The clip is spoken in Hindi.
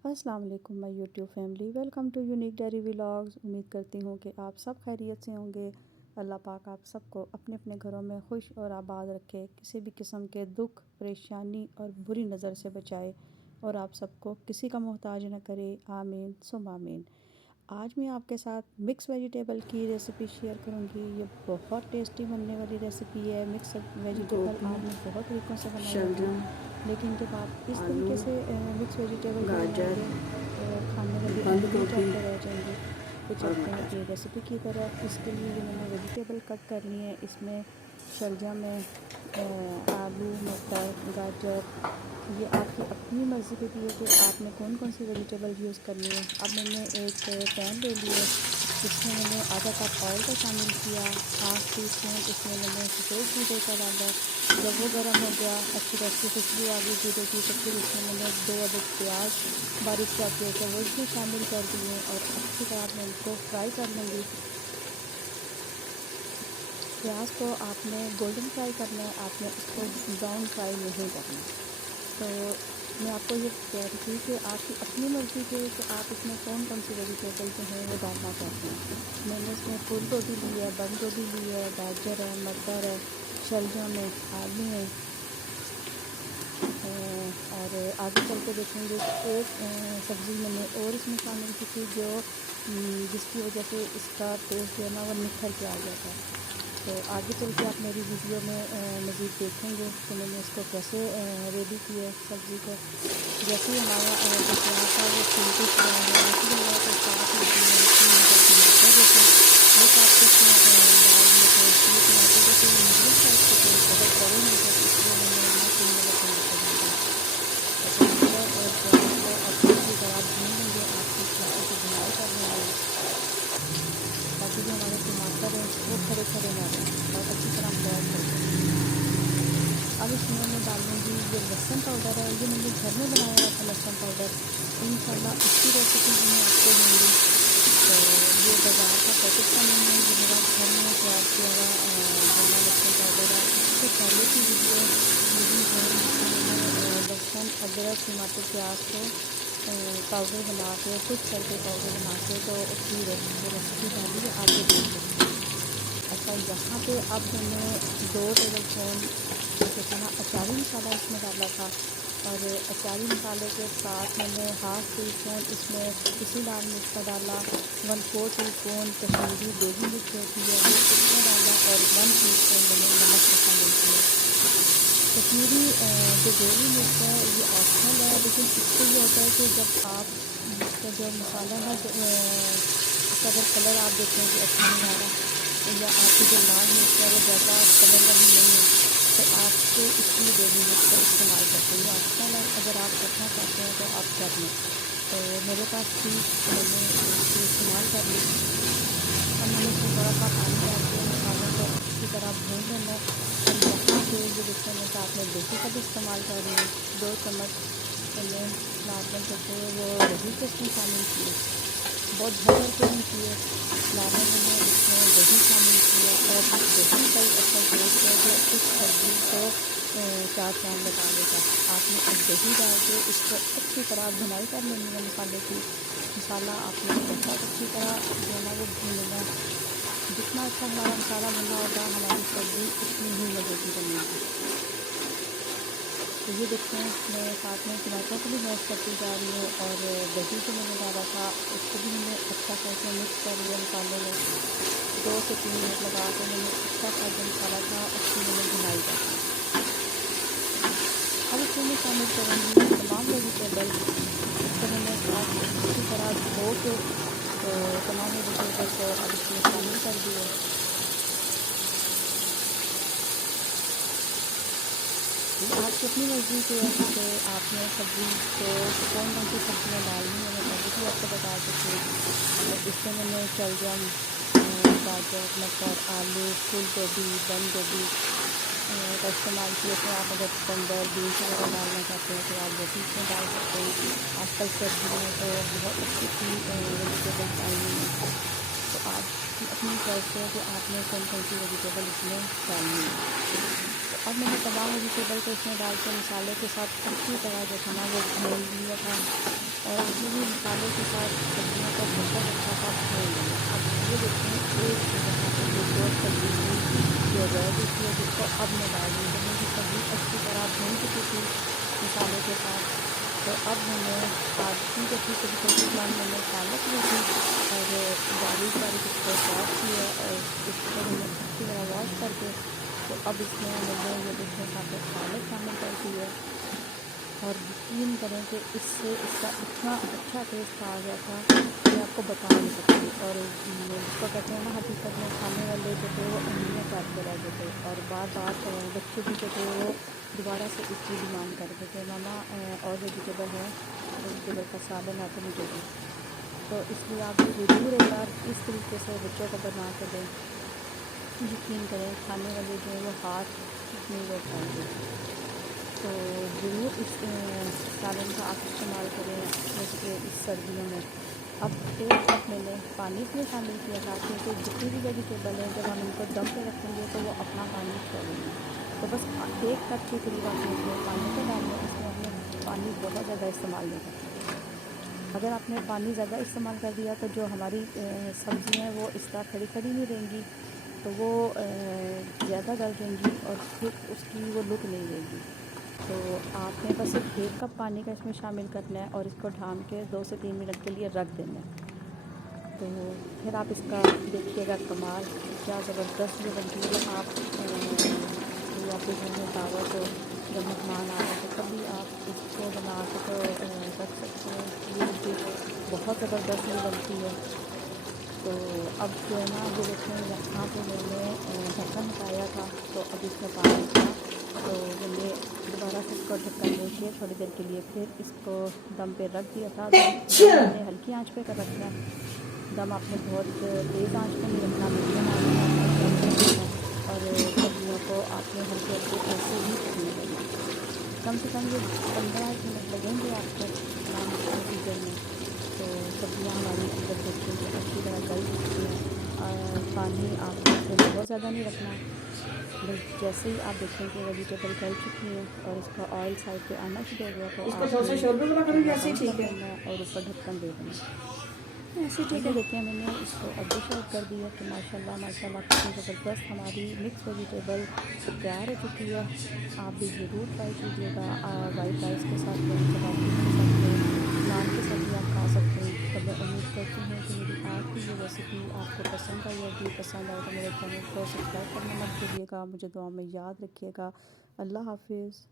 अस्सलाम वालेकुम my YouTube family, welcome to unique dairy vlogs. उम्मीद करती हूँ कि आप सब खैरियत से होंगे। अल्लाह पाक आप सबको अपने अपने घरों में खुश और आबाद रखे, किसी भी किस्म के दुख, परेशानी और बुरी नज़र से बचाए और आप सबको किसी का मोहताज न करे। आमीन सुम आमीन। आज मैं आपके साथ मिक्स वेजिटेबल की रेसिपी शेयर करूंगी। ये बहुत टेस्टी बनने वाली रेसिपी है। मिक्स वेजिटेबल गोभी, आपने बहुत तरीक़ों से बनाए होंगे, शलजम, लेकिन जब आप इस आलू, तरीके से मिक्स वेजिटेबल को गाजर, बनाएंगे तो खाने में भी बंद उंगली गोभी चाटते रह जाएंगे। तो और चलते हैं मटर। अपनी रेसिपी की तरफ। इसके लिए ये मैंने वेजिटेबल कट कर लिए हैं। इसमें शलजम है, आलू, मटर, गाजर। ये आपकी अपनी मर्ज़ी पे भी है कि आपने कौन कौन सी वेजिटेबल यूज़ करनी है। अब मैंने एक पैन ले लिया, इसमें मैंने आधा कप ऑयल का शामिल किया, हाफ़ टी स्पून इसमें मैंने सफ़ेद जीरे का डाला। जब वो गर्म हो गया, अच्छी तरह की खुशबू आ गई जीरे की, तो फिर इसमें मैंने 2 अदद प्याज बारीक चॉप किए वो इसमें शामिल कर दिए और अच्छी तरह मैं इनको फ्राई कर लूँगी। प्याज को आपने गोल्डन फ्राई करना है, आपने इसको ब्राउन फ्राई नहीं करना। तो मैं आपको ये कह रही थी कि आपकी अपनी मर्ज़ी के कि आप इसमें कौन कौन सी वेजिटेबल जो है वो डालना चाहते हैं। मैंने इसमें फूल गोभी ली है, बंद गोभी ली है, गाजर है, मटर है, शलजम है, आलू है। और आगे चल के देखेंगे कि एक सब्ज़ी मैंने और इसमें शामिल की थी जो जिसकी वजह से इसका टेस्ट जो है ना वो निखर के आ गया था। तो आगे चल के आप मेरी वीडियो में मज़ीद देखेंगे कि मैंने इसको कैसे रेडी किया है सब्ज़ी को। जैसे ही हमारा जो प्याज था वो छिलके हुआ है, वैसे ही हुआ तो साथ में टमाटर जो थे वो काट के इसमें डाल दिए थे। ये टमाटर जो थे मीडियम साइज़ के थे, बहुत बड़े नहीं थे, इसलिए मैंने इनमें 3 बड़े टमाटर डाले। तो टमाटर और प्याज को अच्छी तरह भून लेंगे, आपकी अच्छी से भुनाई कर लेंगे ताकि जो हमारे टमाटर हैं वो खड़े खड़े ना रहें और अच्छी तरह बॉयल कर लेंगे। अब इसमें मैं डालूँगी ये लहसुन पाउडर है, ये मैंने घर में बनाया हुआ था लहसुन पाउडर। इंशाल्लाह इसकी रेसिपी भी मैं आपको दूँगी। तो ये बाज़ार का पैकेट का नहीं है, ये मेरा घर में तैयार किया हुआ बना लहसुन पाउडर है। इससे पहले की वीडियो मेरी है जिसमें मैंने लहसुन, अदरक, टमाटर, प्याज को पाउडर बना के कुछ करके पाउडर बना के तो उसकी रेसिपी डाली है, आगे देख सकते हैं। अच्छा, यहाँ पे अब मैंने 2 टेबल स्पून जैसे था ना अचारी मसाला इसमें डाला था और अचारी मसाले के साथ मैंने हाफ़ टी स्पून इसमें पिसी लाल मिर्च का डाला, 1/4 टी स्पून कश्मीरी देगी मिर्च होती है वो इसमें डाला और 1 टी स्पून मैंने नमक का शामिल किया। कश्मीरी जो देगी मिर्च है ये ऑप्शनल है, लेकिन इससे ये होता है कि जब आप इसका जो मसाला है इसका अगर कलर आप देखें कि अच्छा नहीं आ रहा तो या आपकी जो लाल मिर्च है वो ज़्यादा कलर वाली नहीं है तो आपको इसलिए देगी मिर्च का इस्तेमाल करते हैं। ये ऑप्शनल है, अगर आप करना चाहते हैं तो आप कर लें। तो मेरे पास थी तो मैंने इसकी इस्तेमाल कर ली। अब मैंने इसमें थोड़ा सा पानी डाल के मसालों को अच्छी तरह भून लेना है। और यहाँ पे ये देखिए मैं साथ में दही का भी इस्तेमाल कर रही हूँ। 2 चम्मच मैंने नॉर्मल जो थे वो दही के इसमें शामिल किए, बहुत भर भर के नहीं किए। नॉर्मल मैंने इसमें दही शामिल किया और इस दही का ही अच्छा टेस्ट है जो इस सब्ज़ी को 4 चाँद लगा देगा। आपने अब दही डाल के इसको अच्छी तरह भुनाई कर लेनी है मसाले की। मसाला आपने बहुत अच्छी तरह जो है ना वो भून लेना है। जितना अच्छा हमारा मसाला भुना होगा हमारी सब्ज़ी उतनी ही मज़ेदार बनेगी। तो ये देखते हैं मैं साथ में टमाटर को भी मैश करती जा रही हूँ और दही जो मैंने डाला था उसको भी मैंने अच्छा सा इसमें मिक्स कर लिया मसाले में। 2 से 3 मिनट लगा के मैंने अच्छा सा जो मसाला था उसकी मैंने भुनाई कर ली। अब इसमें मैं शामिल करूँगी तमाम वेजिटेबल। इसको मैंने अच्छी तरह धो के तमाम वेजिटेबल को अब इसमें शामिल कर दिया। आपकी अपनी मर्ज़ी के है कि आपने सब्ज़ी को कौन कौन सी सब्ज़ियाँ डालनी है, मैं पहले भी आपको बता चुकी हूँ। तो इसमें मैंने शलजम, गाजर, मटर, आलू, फूल गोभी, बंद गोभी का इस्तेमाल किया। तो आप अगर चुकंदर, बीन्स वगैरह डालना चाहते हैं तो आप वो भी इसमें डाल सकते हैं। आजकल सर्दियों में तो बहुत अच्छी अच्छी वेजिटेबल्स आई हुई हैं, तो आप अपनी चॉइस है कि आपने कौन कौन सी वेजिटेबल इसमें डालनी है। तो अब मैंने तमाम वेजिटेबल को इसमें डाल के मसाले के साथ अच्छी तरह जो था ना वो भून लिया था और इसमें भी मसाले के साथ सब्जियों को भूनकर रखा था भून लिया। अब ये देखें एक यहाँ पर जो दो सब्जी थी जो रह गई थी जिसको अब मैं डाल दूँगी। जब मेरी सब्ज़ी अच्छी तरह भून चुकी थी मसाले के साथ, तो अब मैंने आधी जो थी छोटी प्लान मैंने पालक ली थी और बारीक बारीक इसको चॉप किया और इसको मैंने अच्छी तरह वॉश करके, तो अब इसमें मैंने ये देखें साथ पालक शामिल कर दी है। और यकीन करें कि इससे इसका इतना अच्छा टेस्ट आ गया था कि आपको बता नहीं सकती। और जिसको कहते हैं ना हकीकत में खाने वाले जो थे वो उंगलियां चाटते रह गए थे और बार बार बच्चे भी जो थे वो दोबारा से इसकी डिमांड करते थे, मामा और वेजिटेबल है, वेजिटेबल का सालन है तो मुझे दो। तो इसलिए आप भी ज़रूर एक बार इस तरीके से बच्चों को बना के दें। यकीन करें खाने वाले जो है वो हाथ नहीं रोक पाएंगे। तो ज़रूर इस सालन का आप इस्तेमाल करें जैसे इस सर्दियों में। अब एक कप मैंने पानी इसमें शामिल किया था क्योंकि जितनी भी वेजिटेबल है जब हम इनको दम पे रखेंगे तो वो अपना पानी छोड़ेंगे। तो बस एक कप के करीब आपने इसमें पानी को डालना है। इसमें आपने पानी बहुत ज़्यादा इस्तेमाल नहीं करना। अगर आपने पानी ज़्यादा इस्तेमाल कर दिया तो जो हमारी सब्ज़ियाँ हैं वो इस तरह खड़ी खड़ी नहीं रहेंगी, तो वो ज़्यादा गल जाएंगी और फिर उसकी वो लुक नहीं रहेगी। तो आपने बस सिर्फ एक कप पानी का इसमें शामिल करना है और इसको ढाँप के 2 से 3 मिनट के लिए रख देना है। तो फिर आप इसका देखिएगा कमाल क्या ज़बरदस्त ये बनती है। आप कोई आपके घर में दावत हो, जब मेहमान आ रहे तो कभी आप इसको बना के तो रख सकते हैं। ये डिश बहुत ज़बरदस्त ये बनती है। तो अब जो है ना ये देखें यहाँ पे मैंने ढक्कन हटाया था तो अब इसमें पानी था, तो मैंने दोबारा से इसको ढक्कन लेके थोड़ी देर के लिए फिर इसको दम पे रख दिया था। दम मैंने हल्की आंच पे कर रखना है। दम आपने बहुत तेज़ आंच पे नहीं रखना, मीडियम आंच पे आपने दम रखना है और सब्जियों को आपने हल्के हल्के ऐसे ही पकने देना। कम से कम ये 15 मिनट लगेंगे आपको नान गीज़र में। तो सब्जियां हमारी जब देखें कि अच्छी तरह गल चुकी हैं, पानी आपने इसमें बहुत ज़्यादा नहीं रखना। बस जैसे ही आप देखें कि वेजिटेबल गल चुकी हैं और इसका ऑयल साइड पे आना शुरू हो गया तो इसको आपने थोड़ा सा शोरबा वाला करेंगे गैस ऐसे ऑन ही कर ठीक है। देना है और ऊपर ढक्कन दे देना है। ऐसे ठीक ये है। देखिए मैंने इसको अब डिश आउट कर दिया कि माशाल्लाह माशाल्लाह कितनी ज़बरदस्त हमारी मिक्स वेजिटेबल तैयार हो चुकी है। आप भी ज़रूर ट्राई कीजिएगा। वाइट राइस के साथ लें, चपाती के साथ लें, नान के साथ भी आप खा सकते हैं। तो मैं उम्मीद करती हूँ कि मेरी आज की ये रेसिपी आपको पसंद आई होगी। पसंद आए तो मेरे चैनल को सब्सक्राइब करना मत भूलिएगा। मुझे दुआ में याद रखिएगा। अल्लाह हाफिज़।